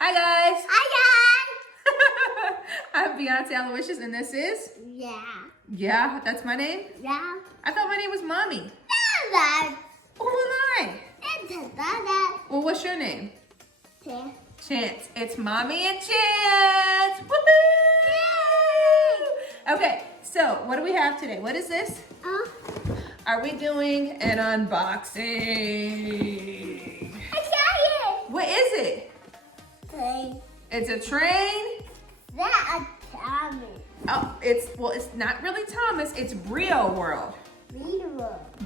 Hi guys! Hi, I'm Beyonce Aloysius and this is? Yeah. Yeah, that's my name? Yeah. I thought my name was Mommy. Dad. Who am I? It's Dad. Well, what's your name? Yeah. Chance. It's Mommy and Chance! Woohoo! Yay! Okay, so what do we have today? What is this? Are we doing an unboxing? I got it. What is it? Train. It's a train? That Tommy. Oh, it's not really Thomas, it's Brio World.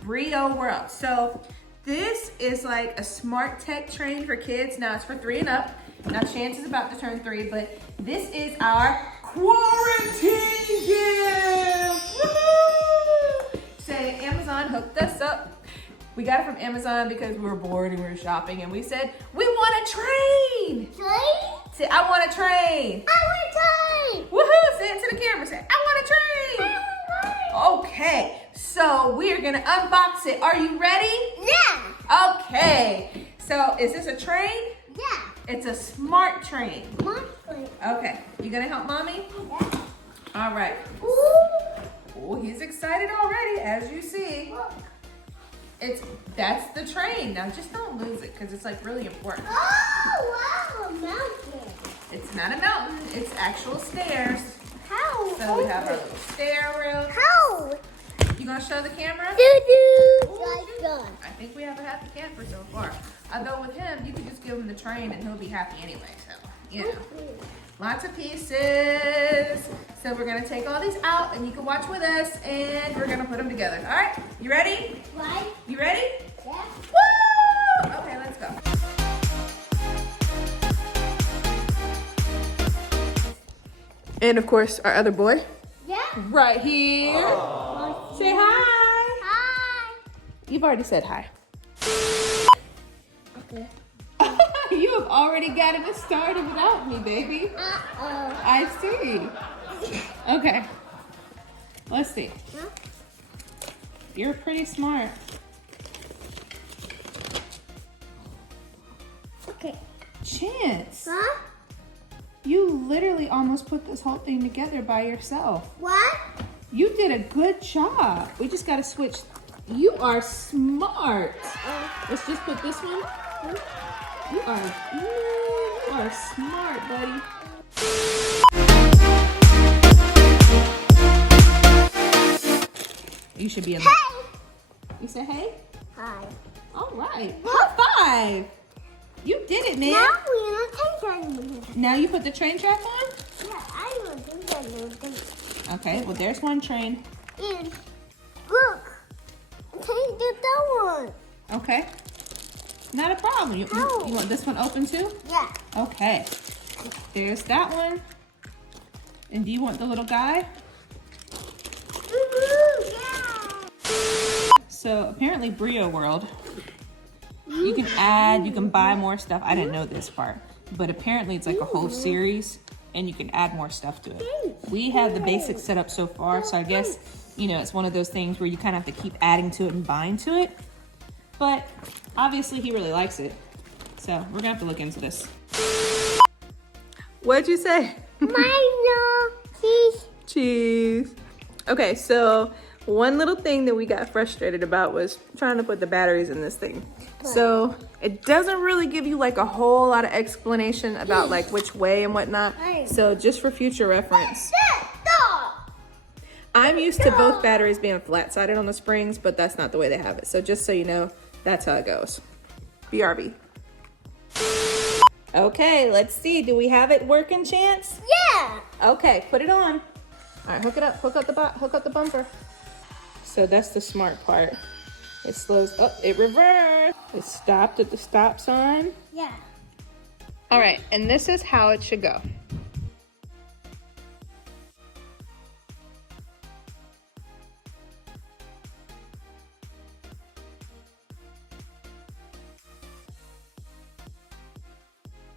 Brio World. So this is like a smart tech train for kids. Now it's for 3 and up. Now Chance is about to turn 3, but this is our quarantine gift. Woohoo! Say Amazon hooked us up. We got it from Amazon because we were bored and we were shopping and we said, we want a train. Train? Say, I want a train. I want train. Woohoo! Say it to the camera. Say, I want a train. Okay, so we are gonna unbox it. Are you ready? Yeah. Okay, so is this a train? Yeah. It's a smart train. Smart train. Okay, you gonna help Mommy? Yeah. All right. Ooh. Oh, he's excited already, as you see. Look. That's the train. Now just don't lose it, because it's like really important. Oh, wow, a mountain. It's not a mountain, it's actual stairs. How? So we have our little stair rail. How? You gonna show the camera? Doo-doo. I think we have a happy camper so far. Although with him, you can just give him the train and he'll be happy anyway. So, you know, lots of pieces. So we're gonna take all these out and you can watch with us and we're gonna put them together. All right, you ready? Right? You ready? Yeah. Woo! Okay, let's go. And of course, our other boy. Yeah. Right here. Say hi. Hi. You've already said hi. Okay. You have already gotten it started without me, baby. Uh-oh. I see. Okay. Let's see. Huh? You're pretty smart. Okay. Chance, Huh? you literally almost put this whole thing together by yourself. What? You did a good job. We just got to switch. You are smart. Let's just put this one. You are smart, buddy. You should be in the... Hey. You say hey? Hi. All right. High 5. You did it, man. Now we're not taking Now you put the train track on? Yeah, I will do that. Okay, well there's one train. And look, I can't do that one. Okay. Not a problem. You want this one open too? Yeah. Okay. There's that one. And do you want the little guy? Yeah. So apparently Brio World, you can add, you can buy more stuff. I didn't know this part, but apparently it's like a whole series and you can add more stuff to it. We have the basics set up so far, so I guess, you know, it's one of those things where you kind of have to keep adding to it and buying to it. But obviously he really likes it. So we're gonna have to look into this. What'd you say? Cheese. Cheese. Okay, so one little thing that we got frustrated about was trying to put the batteries in this thing. So it doesn't really give you like a whole lot of explanation about like which way and whatnot. So just for future reference, I'm used to both batteries being flat-sided on the springs, but that's not the way they have it. So just so you know, that's how it goes. BRB. Okay, let's see. Do we have it working, Chance? Yeah. Okay, put it on. All right, hook it up. Hook up the bumper. So that's the smart part. It slows up. It reversed. It stopped at the stop sign. Yeah. All right, and this is how it should go.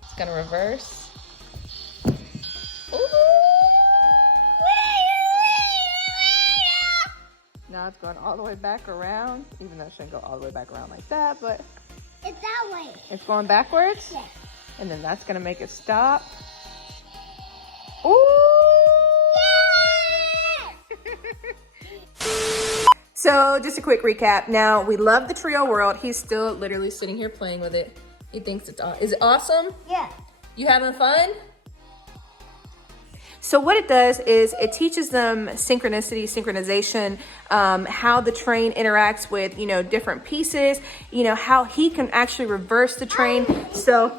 It's gonna reverse. Ooh. Now it's going all the way back around, even though it shouldn't go all the way back around like that, but It's that way. it's going backwards? Yeah. And then that's gonna make it stop. Ooh! So just a quick recap. Now, we love the Trio world. He's still literally sitting here playing with it. He thinks it's awesome. Is it awesome? Yeah. You having fun? So what it does is it teaches them synchronization, how the train interacts with, different pieces, how he can actually reverse the train. So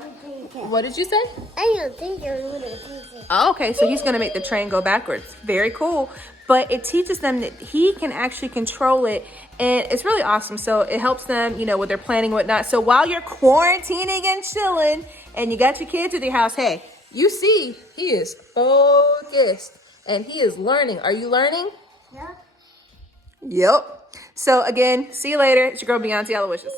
what did you say? I don't think you're going to do it. Oh, okay, so he's gonna make the train go backwards. Very cool. But it teaches them that he can actually control it, and it's really awesome. So it helps them, with their planning and whatnot. So while you're quarantining and chilling, and you got your kids at your house, hey, you see he is focused, and he is learning. Are you learning? Yeah. Yep. So again, see you later. It's your girl Beyonce Aloysius.